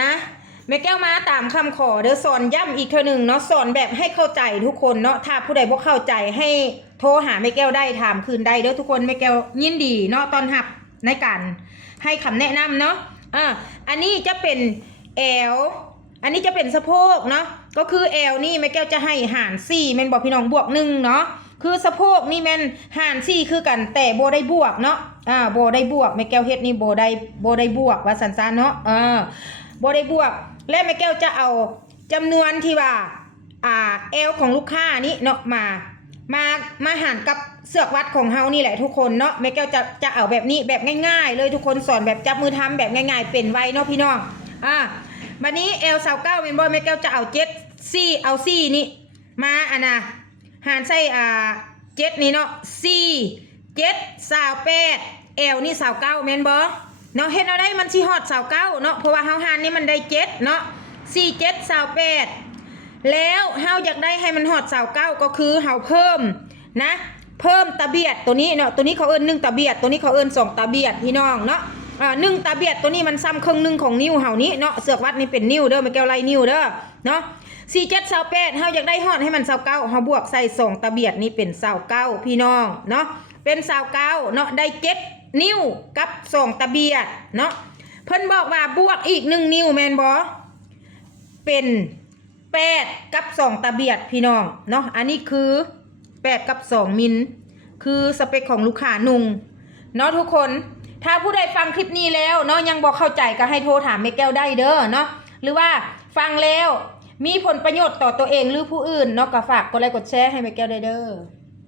นะแม่แก้วมาตามคำขอเดี๋ยวสอนย้ำอีกเทอหนึ่งเนาะสอนแบบให้เข้าใจทุกคนเนาะถ้าผู้ใดบ่เข้าใจให้โทรหาแม่แก้วได้ถามคืนได้เด้อทุกคนแม่แก้วยินดีเนาะตอนหับในการให้คำแนะนำเนาะอันนี้จะเป็นแอลอันนี้จะเป็นสะโพกเนาะก็คือแอลนี่แม่แก้วจะให้หาร4แม่นบอกพี่น้องบวก1เนาะคือสะโพกนี่แม่นหาร4คือกันแต่โบได้บวกเนาะโบได้บวกแม่แก้วเฮ็ดนี่โบได้บวกว่าสันๆเนาะโบได้บวกและแม่แก้วจะเอาจำนวนที่ว่าเอลของลูกค้านี้เนาะมาหารกับเสือกวัดของเฮานี่แหละทุกคนเนาะแม่แก้วจะเอาแบบนี้แบบง่ายๆเลยทุกคนสอนแบบจับมือทำแบบง่ายๆเป็นไว้เนาะพี่น้องวันนี้เอล29เป็นบอยแม่แก้วจะเอา7 เอา4นี่มาหารใส่7นี่เนาะ4 7 28เอลนี่29แม่นบ่เนาะเฮ็ดเอาได้มันสิฮอด29เนาะเพราะว่าเฮาหารนี่มันได้7เนาะ4 7 28แล้วเฮาอยากได้ให้มันฮอด29ก็คือเฮาเพิ่มนะเพิ่มตะเบียดตัวนี้เนาะตัวนี้เขาเอิ้น1ตะเบียดตัวนี้เขาเอิ้น2ตะเบียดพี่น้องเนาะ1ตะเบียดตัวนี้มันซ้ำครึ่งนึงของนิ้วเฮานี้เนาะเสือกวัดนี่เป็นนิ้วเด้อแม่แก้วไล่นิ้วเด้อเนาะ4 7 28เฮาอยากได้ฮอดให้มัน29เฮาบวกใส่2ตะเบียดนี่เป็น29พี่น้องเนาะเป็น29เนาะได้7นิ้วกับ2ตะเบียดเนาะเพิ่นบอกว่าบวกอีก1นิ้วแม่นบ่เป็น8กับ2ตะเบียดพี่น้องเนาะอันนี้คือ8กับ2มิลคือสเปคของลูกค้านุ่งเนาะทุกคนถ้าผู้ใดฟังคลิปนี้แล้วเนาะยังบอกเข้าใจก็ให้โทรถามแม่แก้วได้เด้อเนาะหรือว่าฟังแล้วมีผลประโยชน์ต่อตัวเองหรือผู้อื่นเนาะก็ฝากกดไลค์กดแชร์ให้แม่แก้วได้เด้อ